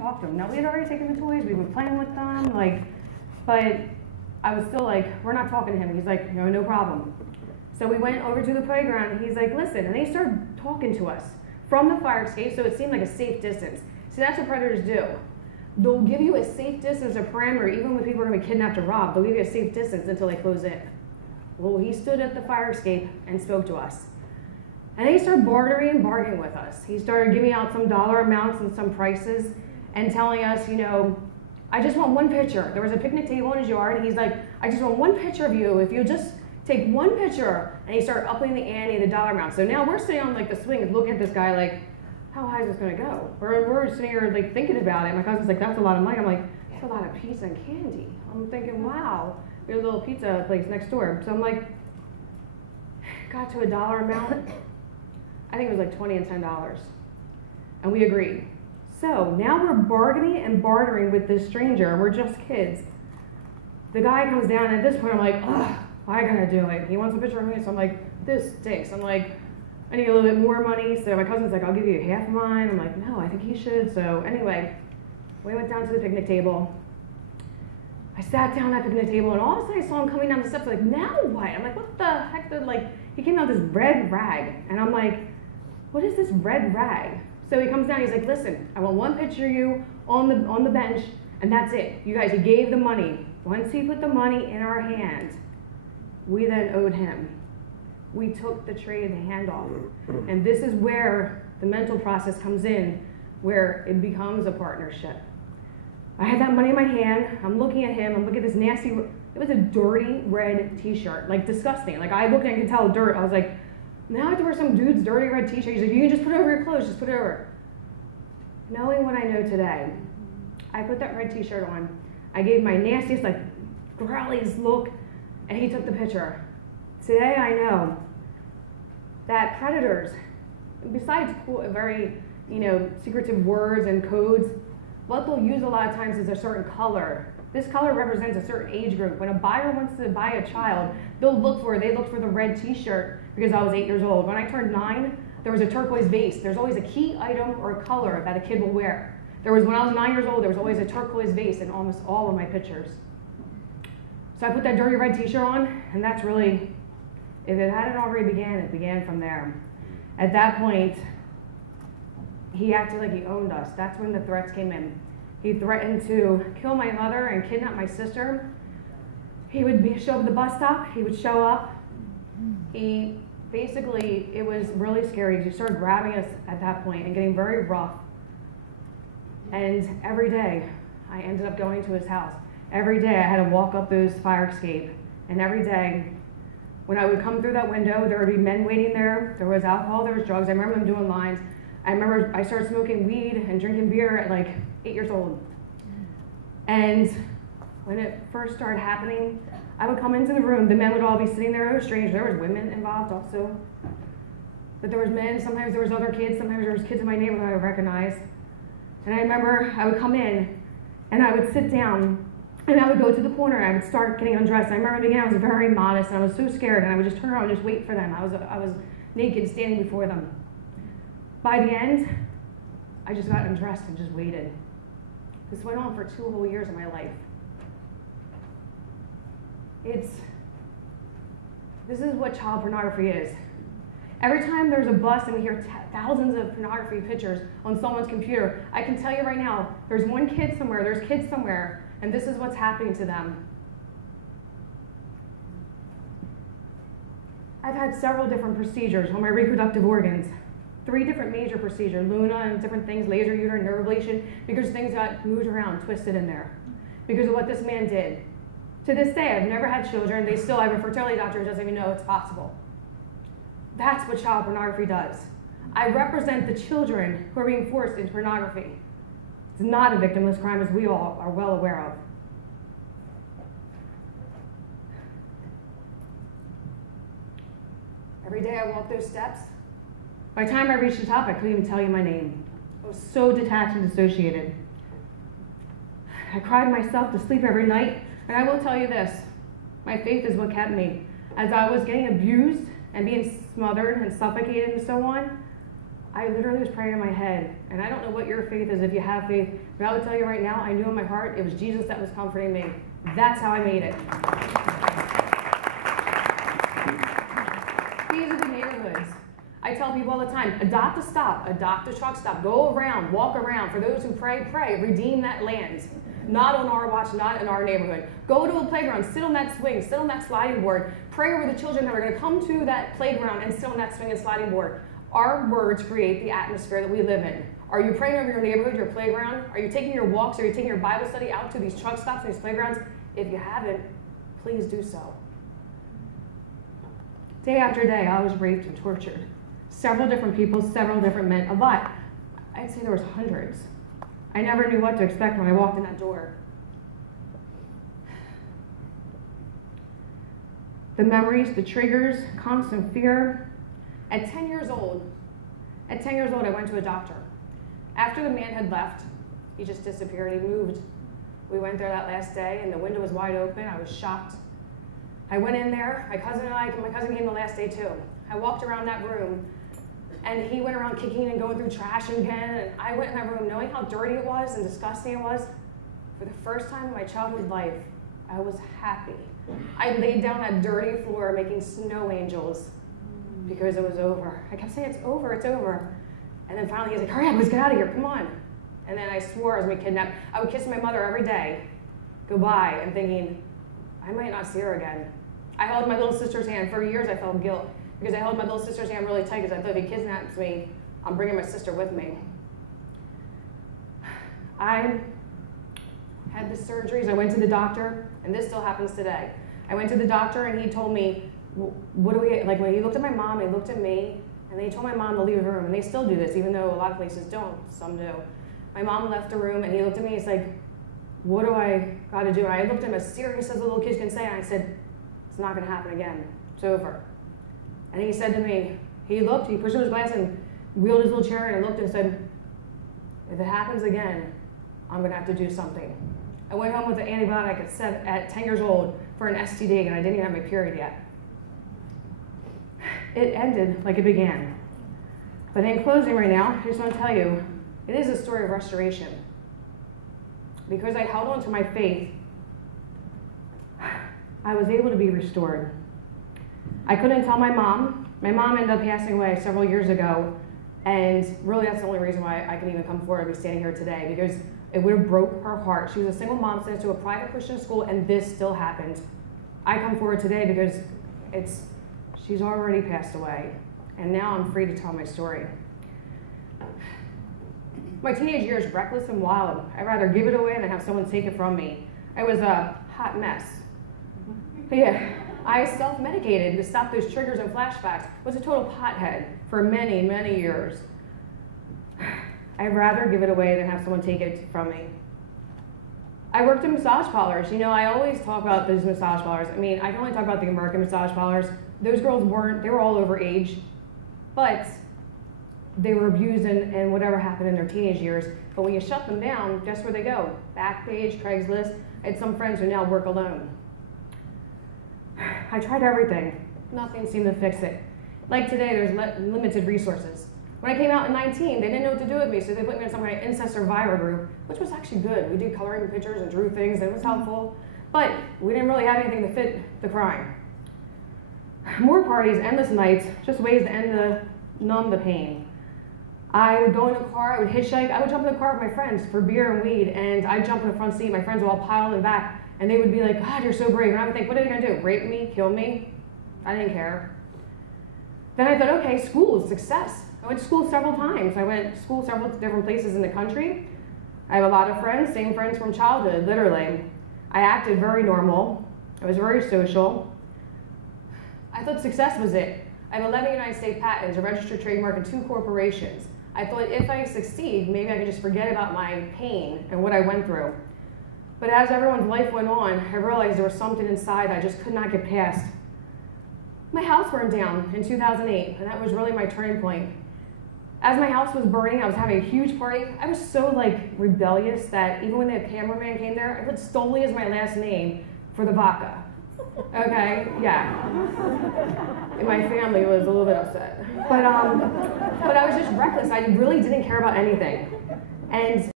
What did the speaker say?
talk to him. Now, we had already taken the toys, we were playing with them, like, but I was still like, we're not talking to him. He's like, no problem. So we went over to the playground, and he's like, listen, and they started talking to us from the fire escape, so it seemed like a safe distance. See, that's what predators do. They'll give you a safe distance, a parameter, even when people are going to be kidnapped or robbed, they'll give you a safe distance until they close in. Well, he stood at the fire escape and spoke to us. And he started bartering and bargaining with us. He started giving out some dollar amounts and some prices and telling us, you know, I just want one picture. There was a picnic table in his yard, and he's like, I just want one picture of you. If you just take one picture. And he started upping the ante, the dollar amount. So now we're sitting on like the swing looking at this guy like, how high is this going to go? We're sitting here like thinking about it. My cousin's like, that's a lot of money. I'm like, that's a lot of pizza and candy. I'm thinking, wow. We have a little pizza place next door. So I'm like, got to a dollar amount. I think it was like $20 and $10. And we agreed. So now we're bargaining and bartering with this stranger, and we're just kids. The guy comes down, and at this point I'm like, ugh, I gotta do it. He wants a picture of me, so I'm like, this stinks. I'm like, I need a little bit more money. So my cousin's like, I'll give you half of mine. I'm like, no, I think he should. So anyway, we went down to the picnic table. I sat down at the picnic table, and all of a sudden I saw him coming down the steps. Like, now what? I'm like, what the heck? Like, he came out with this red rag, and I'm like, what is this red rag? So he comes down. He's like, listen, I want one picture of you on the bench, and that's it. You guys, he gave the money. Once he put the money in our hand, we then owed him. We took the tray and the handoff, and this is where the mental process comes in, where it becomes a partnership. I had that money in my hand. I'm looking at him. I'm looking at this nasty. It was a dirty red T-shirt, like disgusting. Like I looked and I could tell dirt. I was like, now I have to wear some dude's dirty red T-shirt. He's like, you can just put it over your clothes. Just put it over. Knowing what I know today, I put that red T-shirt on. I gave my nastiest, like, growliest look, and he took the picture. Today I know that predators, besides very, secretive words and codes, what they'll use a lot of times is a certain color. This color represents a certain age group. When a buyer wants to buy a child, they look for the red T-shirt because I was 8 years old. When I turned 9, there was a turquoise vase. There's always a key item or a color that a kid will wear. When I was 9 years old, there was always a turquoise vase in almost all of my pictures. So I put that dirty red T-shirt on, and that's really, if it hadn't already began, it began from there. At that point, he acted like he owned us. That's when the threats came in. He threatened to kill my mother and kidnap my sister. He would show up at the bus stop. He would show up. It was really scary. He started grabbing us at that point and getting very rough. And every day, I ended up going to his house. Every day, I had to walk up those fire escape. And every day, when I would come through that window, there would be men waiting there. There was alcohol, there was drugs. I remember them doing lines. I remember I started smoking weed and drinking beer at like 8 years old. And when it first started happening, I would come into the room. The men would all be sitting there. It was strange. There was women involved also. But there was men. Sometimes there was other kids. Sometimes there was kids in my neighborhood I would recognize. And I remember I would come in, and I would sit down, and I would go to the corner. I would start getting undressed. And I remember in the beginning I was very modest, and I was so scared, and I would just turn around and just wait for them. I was naked, standing before them. By the end, I just got undressed and just waited. This went on for 2 whole years of my life. This is what child pornography is. Every time there's a bust and we hear thousands of pornography pictures on someone's computer, I can tell you right now, there's one kid somewhere, there's kids somewhere, and this is what's happening to them. I've had several different procedures on my reproductive organs. 3 different major procedures, Luna and different things, laser uterine nerve ablation, because things got moved around, twisted in there, because of what this man did. To this day, I've never had children. I have a fertility doctor who doesn't even know it's possible. That's what child pornography does. I represent the children who are being forced into pornography. It's not a victimless crime, as we all are well aware of. Every day I walk those steps. By the time I reached the top, I couldn't even tell you my name. I was so detached and dissociated. I cried myself to sleep every night, and I will tell you this, my faith is what kept me. As I was getting abused and being smothered and suffocated and so on, I literally was praying in my head, and I don't know what your faith is if you have faith, but I would tell you right now, I knew in my heart it was Jesus that was comforting me. That's how I made it. These are the neighborhoods. I tell people all the time, adopt a stop, adopt a truck stop, go around, walk around. For those who pray, pray, redeem that land. Not on our watch, not in our neighborhood. Go to a playground, sit on that swing, sit on that sliding board, pray over the children that are going to come to that playground and sit on that swing and sliding board. Our words create the atmosphere that we live in. Are you praying over your neighborhood, your playground? Are you taking your walks? Are you taking your Bible study out to these truck stops and these playgrounds? If you haven't, please do so. Day after day, I was raped and tortured. Several different people, several different men, a lot. I'd say there was hundreds. I never knew what to expect when I walked in that door. The memories, the triggers, constant fear. At 10 years old, I went to a doctor. After the man had left, he just disappeared, he moved. We went there that last day and the window was wide open. I was shocked. I went in there, my cousin came the last day too. I walked around that room and he went around kicking and going through trash again, and I went in that room knowing how dirty it was and disgusting it was. For the first time in my childhood life, I was happy. I laid down on that dirty floor making snow angels because it was over. I kept saying, it's over, it's over. And then finally he's like, hurry up, let's get out of here, come on. And then I swore I was being kidnapped. I would kiss my mother every day, goodbye, and thinking, I might not see her again. I held my little sister's hand. For years I felt guilt because I held my little sister's hand really tight because I thought if he kidnaps me, I'm bringing my sister with me. I had the surgeries. I went to the doctor, and this still happens today. I went to the doctor and he told me, what do we, like when he looked at my mom, he looked at me, and they told my mom to leave the room, and they still do this, even though a lot of places don't, some do. My mom left the room, and he looked at me, he's like, what do I gotta do? And I looked at him as serious as a little kid can say, and I said, it's not gonna happen again, it's over. And he said to me, he looked, he pushed on his glass and wheeled his little chair and looked and said, if it happens again, I'm gonna have to do something. I went home with an antibiotic at 10 years old for an STD, and I didn't even have my period yet. It ended like it began. But in closing right now, I just want to tell you, it is a story of restoration. Because I held on to my faith, I was able to be restored. I couldn't tell my mom. My mom ended up passing away several years ago, and really that's the only reason why I can even come forward and be standing here today, because it would have broke her heart. She was a single mom sent to a private Christian school, and this still happened. I come forward today because she's already passed away, and now I'm free to tell my story. My teenage years, reckless and wild. I'd rather give it away than have someone take it from me. I was a hot mess. But yeah, I self-medicated to stop those triggers and flashbacks. Was a total pothead for many, many years. I'd rather give it away than have someone take it from me. I worked in massage parlors. You know, I always talk about those massage parlors. I mean, I can only talk about the American massage parlors. Those girls they were all over age, but they were abused and whatever happened in their teenage years. But when you shut them down, guess where they go? Backpage, Craigslist. I had some friends who now work alone. I tried everything. Nothing seemed to fix it. Like today, there's limited resources. When I came out in 19, they didn't know what to do with me, so they put me in some kind of incest survivor group, which was actually good. We did coloring pictures and drew things, and it was helpful. But we didn't really have anything to fit the crime. More parties, endless nights, just ways to numb the pain. I would go in a car, I would hitchhike, I would jump in the car with my friends for beer and weed, and I'd jump in the front seat, my friends would all pile in the back, and they would be like, God, you're so brave. And I would think, what are they gonna do? Rape me? Kill me? I didn't care. Then I thought, okay, school is success. I went to school several times. I went to school several different places in the country. I have a lot of friends, same friends from childhood, literally. I acted very normal. I was very social. I thought success was it. I have 11 United States patents, a registered trademark, and 2 corporations. I thought if I succeed, maybe I could just forget about my pain and what I went through. But as everyone's life went on, I realized there was something inside I just could not get past. My house burned down in 2008, and that was really my turning point. As my house was burning, I was having a huge party. I was so rebellious that even when the cameraman came there, I put Stoli as my last name for the vodka. Okay, yeah. And my family was a little bit upset. But I was just reckless. I really didn't care about anything. And